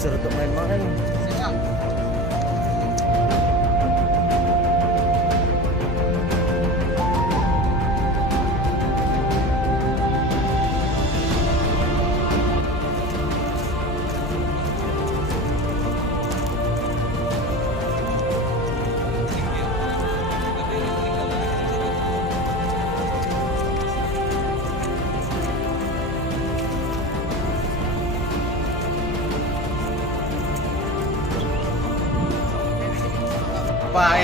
user untuk main-main. Pak,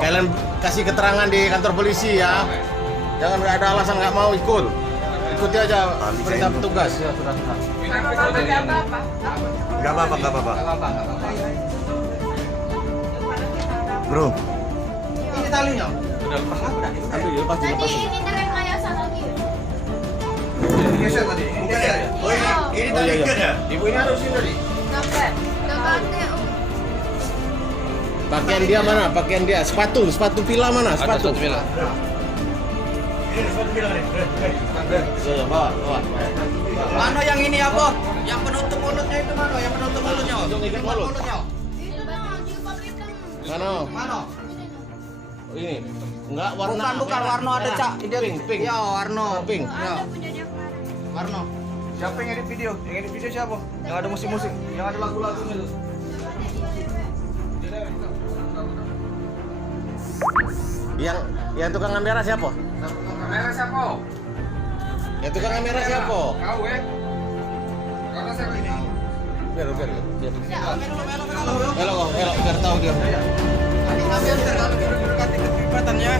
kalian kasih keterangan di kantor polisi ya. Jangan nggak ada alasan nggak mau ikut. Ikuti aja perintah petugas. Ya, sudah. Nggak apa-apa. Bro. Ini talinya. Udah lepas lah. Lepas. Tadi ini direkayasa lagi. Ini geser tadi. Ini geser ya? Oh ini tadi kan ya? Ibu ini harus ini tadi. Dapat. Dapatnya. Pakaian dia mana? Pakaian dia. Sepatu pila mana? Sepatu pila. Ini sepatu bilang nih. Ya, bawa. Mana yang ini apa? Yang penutup mulutnya itu mana? Yang penutup mulutnya? Yang ikat mulut. Mulutnya. Itu bang, jilbab hitam. Mana? Mana? Ini. Enggak warna. Bukan Warno ada cak. Pink. Ya Warno. Pink. Ya. Ada punya dia kemarin. Warno. Siapa yang edit video? Yang edit video siapa? Yang ada musik-musik, yang ada lagu-lagunya tuh. Yang tukang kamera siapa? Kamera siapa? Yang tukang kamera siapa? Kau Karena saya ini. Biar. Melo. Elok, biar tahu dia. Tapi antar kalau berdekati keterlibatannya.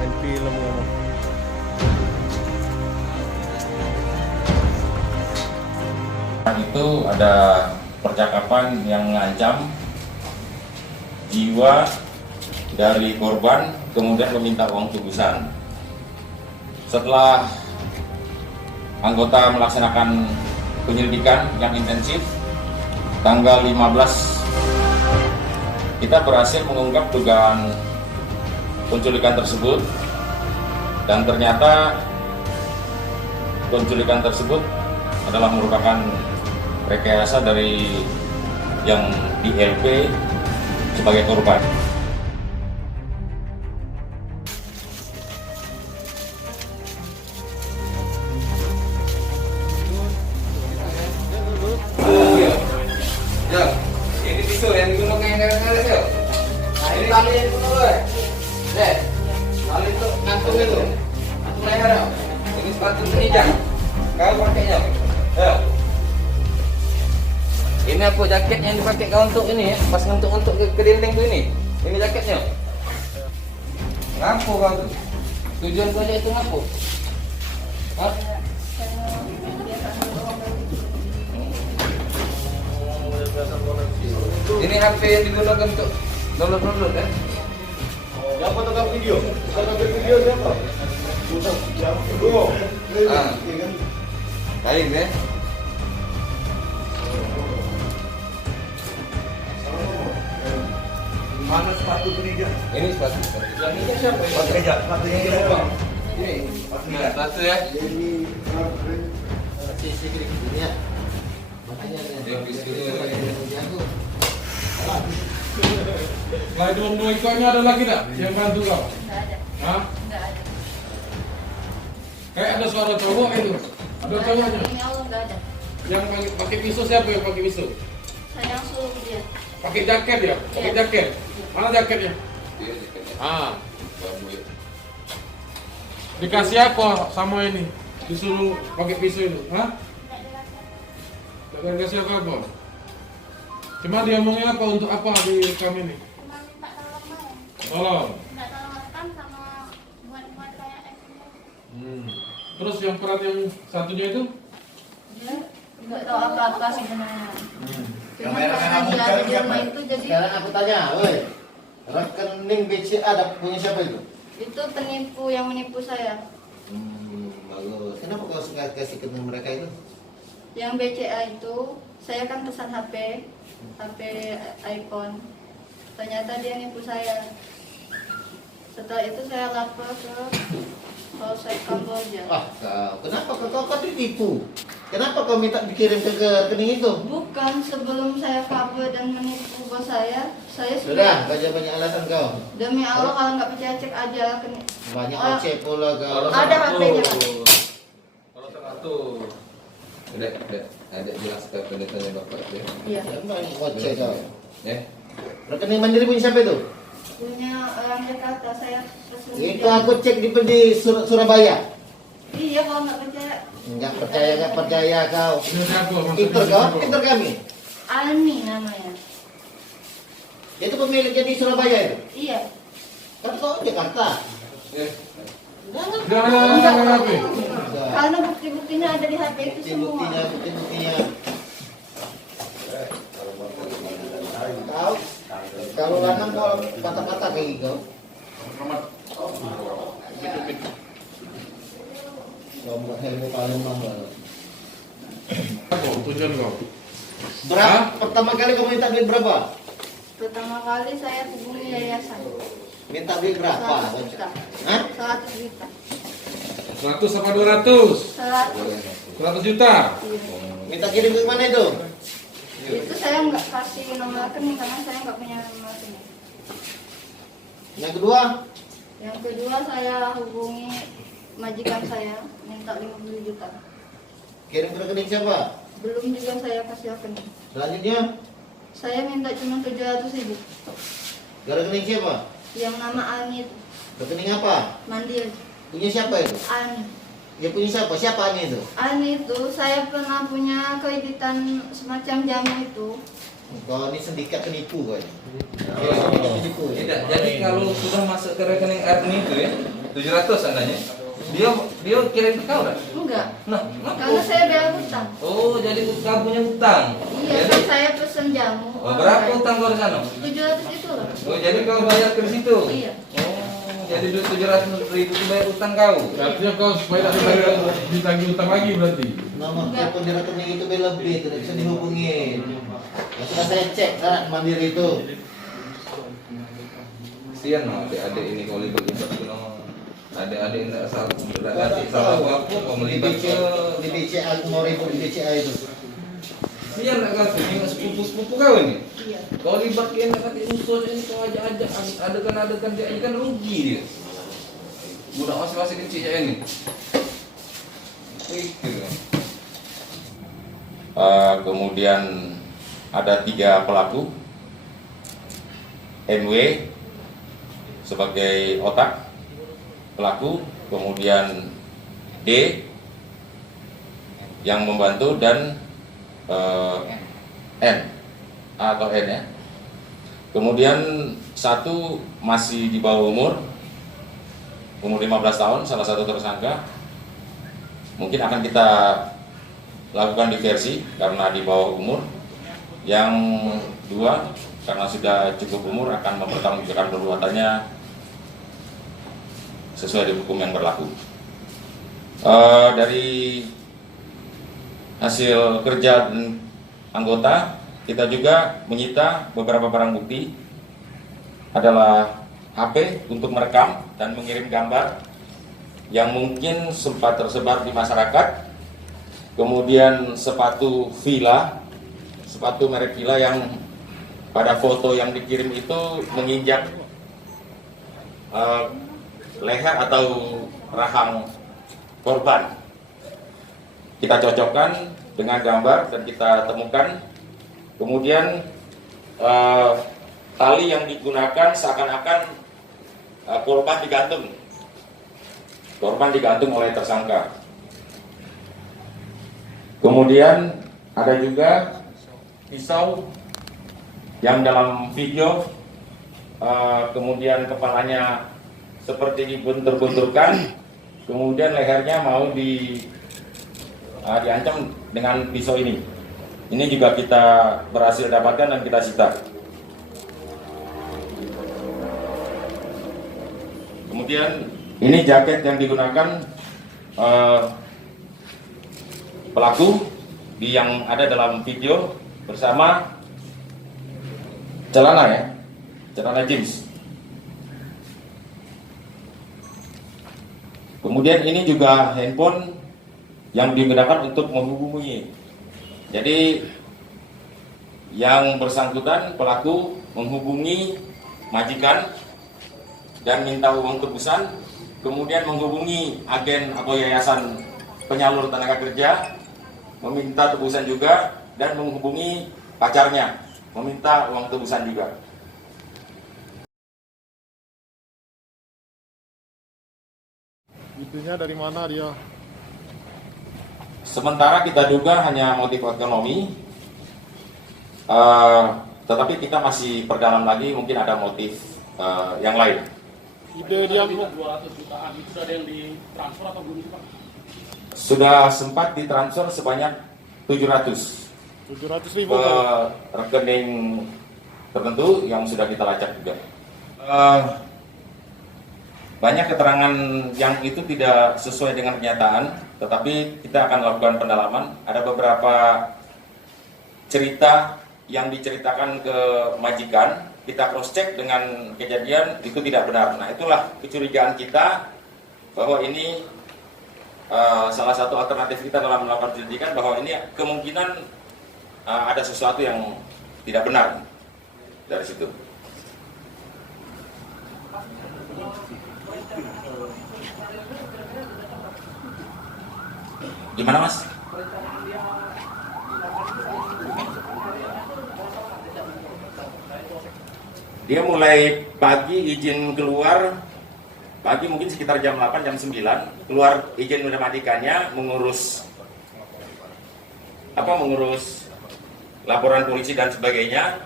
Main film ngomong. Itu ada percakapan yang mengancam jiwa dari korban, kemudian meminta uang tebusan. Setelah anggota melaksanakan penyelidikan yang intensif, tanggal 15 kita berhasil mengungkap dugaan penculikan tersebut, dan ternyata penculikan tersebut adalah merupakan rekayasa dari yang di LP sebagai korban. Ya, ini pisau yang digunakan yang ya. Nah ini tali yang dulu tali itu ngantung itu. Ngantung leher ya. Ini sepatu penijang. Kau pakainya. Ya. Ini apa jaket yang dipakai kau untuk ini ya? Pas untuk ke dinding tuh ini. Ini jaketnya. Ngapo kau tuh? Tujuan kau itu ngapo? Hah? Ini HP yang digunakan untuk download kan? Siapa tukang video? Tukang video siapa? Bro. Ah. Baik ya. Mana sepatu penijang? Ini sepatu. Yang ini siapa? Sepatu meja. Sepatunya siapa? Ini. Nah, sepatu ya. Selain dua ikutnya ada lagi tak yang bantu kau? Enggak ada. Hah? Enggak ada. Kayak ada suara cowok itu. Ada cowoknya. Ini Allah enggak ada. Yang pakai pisau siapa yang pakai pisau? Saya yang suruh dia. Pakai jaket ya? Pakai Iya. jaket. Mana jaketnya? Iya, jaketnya. Ah, Bambu ya. dikasih apa sama ini? Disuruh pakai pisau itu? Hah? Tidak dikasih apa? Cuma dia ngomongnya apa untuk apa di rekam ini? Cuma minta tolong main. Tolong. Minta tolong rekam sama buat kayak Terus yang peran yang satunya itu? dia enggak tahu apa-apa sebenarnya. Cuma Kamera karena dia ada di rumah itu jadi Sekarang aku tanya, woi. Rekening BCA ada punya siapa itu? itu penipu yang menipu saya. Bagus. Kenapa kau suka kasih ke mereka itu? Yang BCA itu saya kan pesan HP iPhone. Ternyata dia nipu saya. Setelah itu saya lapor ke Polsek Kamboja. Kenapa kau ditipu? Kenapa kau minta dikirim ke rekening itu? Bukan, sebelum saya kabur dan menipu bos saya Sudah, sudah. banyak alasan kau. Demi Allah kalau nggak percaya cek aja ke Banyak Oh, ocek pula kau. ada HP-nya. Kalau satu. Udah, ada jelaskan pendatangnya Bapak ya. Iya. Banyak ocek kau. Ya. Rekening Mandiri punya siapa itu? Punya orang Jakarta, saya pesen. Itu aku cek di Surabaya. Iya, kalau nggak percaya. Nggak percaya kau. Ini siapa? Pinter kau, pinter kami. Ani namanya. Itu pemiliknya di Surabaya itu. Iya. Tapi kau Jakarta. Jangan HP. Karena bukti-buktinya ada di HP itu semua. Bukti-buktinya. Kau, kalau lanang kau kata-kata kayak gitu. Kau buat helmu paling mahal. Apa tujuan kau? Berapa? Pertama kali kau minta duit berapa? Pertama kali saya hubungi yayasan. Minta duit berapa? 100 juta. Hah? 100 juta. 100 apa 200? 100. 100 juta. Iya. Minta kirim ke mana itu? Itu saya nggak kasih nomor rekening karena saya nggak punya nomor rekening. Yang kedua? Yang kedua saya hubungi majikan saya minta 50 juta. Kirim ke rekening siapa? Belum juga saya kasih rekening. Selanjutnya? Saya minta cuma 700.000. Ke rekening siapa? Yang nama Ani itu. Rekening apa? Mandiri. Punya siapa itu? Ani. Ya punya siapa? Siapa Ani itu? Ani itu saya pernah punya kreditan semacam jamu itu. Kau ini sindikat penipu kau. Penipu. Tidak. Jadi kalau sudah masuk ke rekening admin itu ya, 700 andanya. Dia kirim ke kau kan? Enggak. Nah, Karena saya bela hutang. oh jadi kau punya hutang. Iya, Jadi, kan saya pesen jamu. oh, berapa hutang kau di sana? 700 itu loh. Oh, jadi kau bayar ke situ? Iya. Oh, jadi duit 700.000 itu bayar hutang kau. Artinya kau supaya tak ditagih utang lagi berarti. Nomor telepon di rekening itu lebih, tidak bisa dihubungin. Ya, sudah saya cek kan Mandiri itu. Kasihan no, adik-adik ini kalau libat-libat itu no. Adik-adik tidak salah apa kau melibat ke. Di BCA aku mau ribut di BCA itu. Kasihan nak kau ini sepupu-sepupu kau ini. Iya. Kau libat ke yang kata usus ini kau ajak-ajak adegan-adegan dia ini kan rugi dia. Budak masih kecil ya ini. Itu. Kemudian ada 3 pelaku, NW sebagai otak pelaku, kemudian D yang membantu dan N atau N ya. Kemudian 1 masih di bawah umur 15 tahun, salah satu tersangka. Mungkin akan kita lakukan diversi karena di bawah umur. Yang 2 karena sudah cukup umur akan mempertanggungjawabkan perbuatannya sesuai dengan hukum yang berlaku. Dari hasil kerja anggota, kita juga menyita beberapa barang bukti adalah HP untuk merekam dan mengirim gambar yang mungkin sempat tersebar di masyarakat. Kemudian sepatu merek Fila yang pada foto yang dikirim itu menginjak leher atau rahang korban. Kita cocokkan dengan gambar dan kita temukan. Kemudian tali yang digunakan seakan-akan korban digantung oleh tersangka. Kemudian ada juga pisau yang dalam video kemudian kepalanya seperti dibentur-benturkan, kemudian lehernya mau diancam dengan pisau ini. Ini juga kita berhasil dapatkan dan kita sita. Kemudian ini jaket yang digunakan pelaku yang ada dalam video bersama celana jeans. Kemudian ini juga handphone yang digunakan untuk menghubungi. Jadi yang bersangkutan pelaku menghubungi majikan dan minta uang tebusan, kemudian menghubungi agen atau yayasan penyalur tenaga kerja, meminta tebusan juga, dan menghubungi pacarnya, meminta uang tebusan juga. Intinya dari mana dia? Sementara kita duga hanya motif ekonomi, tetapi kita masih perdalam lagi, mungkin ada motif yang lain. Ide dia 200 jutaan itu sudah ada yang ditransfer atau belum sih Pak? Sudah sempat ditransfer sebanyak 700.000 ke rekening tertentu yang sudah kita lacak juga. Banyak keterangan yang itu tidak sesuai dengan kenyataan, tetapi kita akan lakukan pendalaman. Ada beberapa cerita yang diceritakan ke majikan, kita cross check dengan kejadian itu tidak benar. Nah, itulah kecurigaan kita bahwa ini salah satu alternatif kita dalam melakukan penyelidikan, bahwa ini kemungkinan ada sesuatu yang tidak benar dari situ. Gimana Mas? Dia mulai pagi izin keluar, pagi mungkin sekitar jam 8, jam 9, keluar izin menematikannya, mengurus laporan polisi dan sebagainya.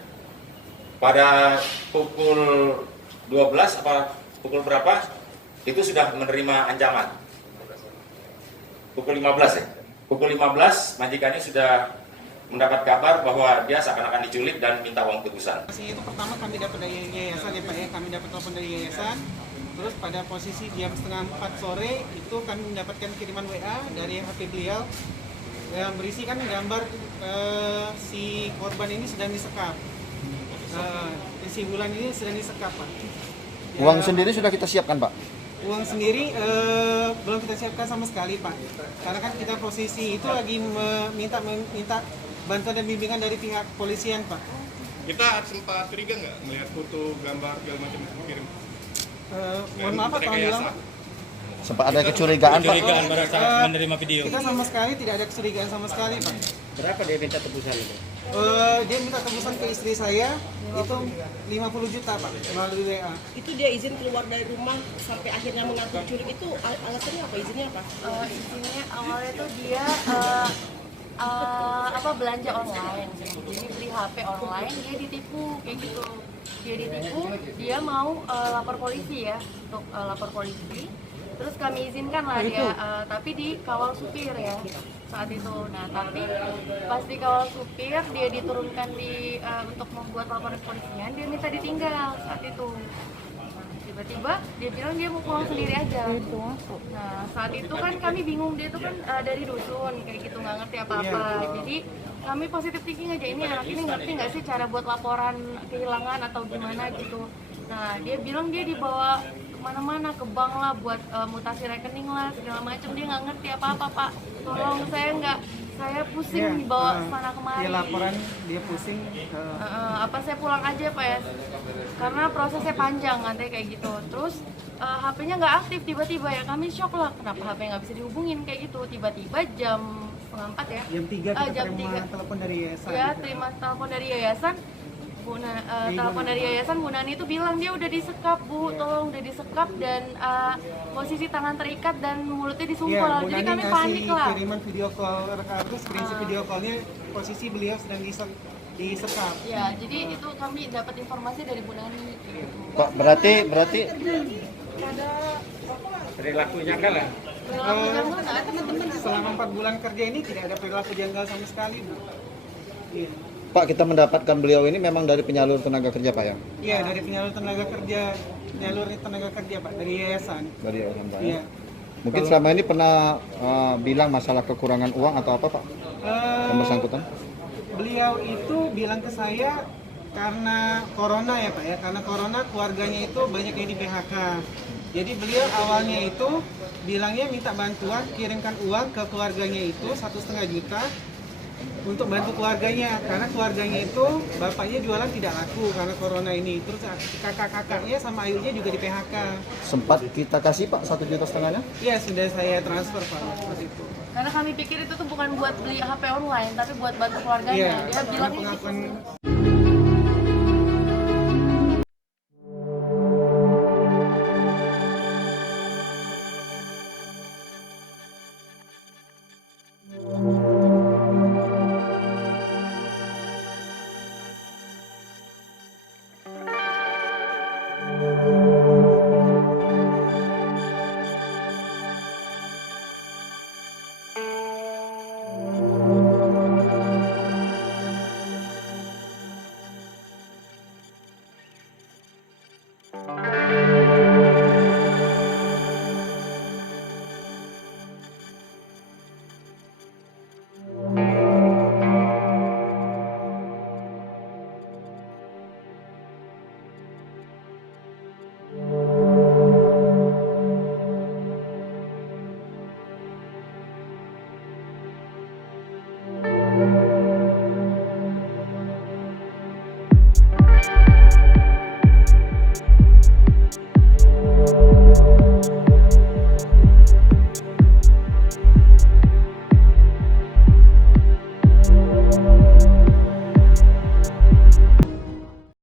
Pada pukul 12 apa pukul berapa, itu sudah menerima ancaman. Pukul 15 ya. Pukul 15 majikannya sudah mendapat kabar bahwa dia seakan-akan diculik dan minta uang tebusan. Itu pertama kami dapat dari yayasan ya Pak ya, kami dapat telepon dari yayasan. Terus pada posisi jam setengah 4 sore itu kami mendapatkan kiriman WA dari HP beliau yang berisi kan gambar si korban ini sedang disekap. Si Bulan ini sedang disekap Pak. Uang sendiri sudah kita siapkan Pak? Uang sendiri belum kita siapkan sama sekali Pak. Karena kan kita posisi itu lagi minta bantuan dan bimbingan dari pihak polisian Pak. Kita sempat curiga nggak melihat foto, gambar, segala macam itu kirim? Mohon maaf Pak, tolong bilang Pak. Sempat ada kecurigaan Pak? pada saat menerima video. Kita sama sekali tidak ada kecurigaan sama sekali Pak. Berapa dia minta tebusan itu? Dia minta tebusan ke istri saya itu 50 juta Pak melalui WA. Itu dia izin keluar dari rumah sampai akhirnya mengaku culik, itu alasannya apa, izinnya apa? Izinnya awalnya tuh dia belanja online, jadi beli HP online, dia ditipu kayak gitu. Dia mau lapor polisi ya, untuk lapor polisi. Terus kami izinkan lah dia, tapi dikawal supir ya saat itu. Nah, tapi pas dikawal supir, dia diturunkan untuk membuat laporan kepolisian, dia minta ditinggal saat itu. Tiba-tiba dia bilang dia mau pulang sendiri aja. Nah, saat itu kan kami bingung, dia tuh kan dari dusun kayak gitu, nggak ngerti apa-apa. Jadi kami positif thinking aja, ini anak ini ngerti nggak sih cara buat laporan kehilangan atau gimana gitu. Nah, dia bilang dia dibawa kemana-mana, ke bank lah buat mutasi rekening lah segala macam, dia nggak ngerti apa-apa Pak. Tolong saya pusing dibawa sana kemari. Dia laporan, dia pusing. Apa saya pulang aja Pak ya? Karena prosesnya panjang katanya kayak gitu. Terus HP-nya nggak aktif tiba-tiba ya, kami shock lah kenapa HP nggak bisa dihubungin kayak gitu. Tiba-tiba jam setengah 4 ya. Jam 3 kita terima telepon dari yayasan. Ya, terima telepon dari yayasan. Telepon dari yayasan, Bu Nani itu bilang dia udah disekap Bu, tolong udah disekap dan posisi tangan terikat dan mulutnya disumpel. Ya, jadi kami panik lah. Kiriman video call terus prinsip video callnya posisi beliau sedang disekap. Ya, jadi itu kami dapat informasi dari Bu Nani. Gitu. Pak, berarti Perilakunya kan lah. Teman-teman selama 4 bulan kerja ini tidak ada perilaku janggal sama sekali Bu. Iya. Pak, kita mendapatkan beliau ini memang dari penyalur tenaga kerja Pak ya? Iya, dari penyalur tenaga kerja Pak, dari yayasan. Dari yayasan Pak ya? Iya. Mungkin selama ini pernah bilang masalah kekurangan uang atau apa Pak? Yang bersangkutan? Beliau itu bilang ke saya karena corona ya Pak ya, karena corona keluarganya itu banyak yang di PHK. Jadi beliau awalnya itu bilangnya minta bantuan, kirimkan uang ke keluarganya itu 1,5 juta untuk bantu keluarganya, karena keluarganya itu bapaknya jualan tidak laku karena corona ini. Terus kakak-kakaknya sama ayunya juga di PHK. Sempat kita kasih Pak 1,5 juta? Iya, sudah saya transfer Pak waktu itu. Karena kami pikir itu tuh bukan buat beli HP online, tapi buat bantu keluarganya. Iya, Dia karena bilangnya gitu. pengakuan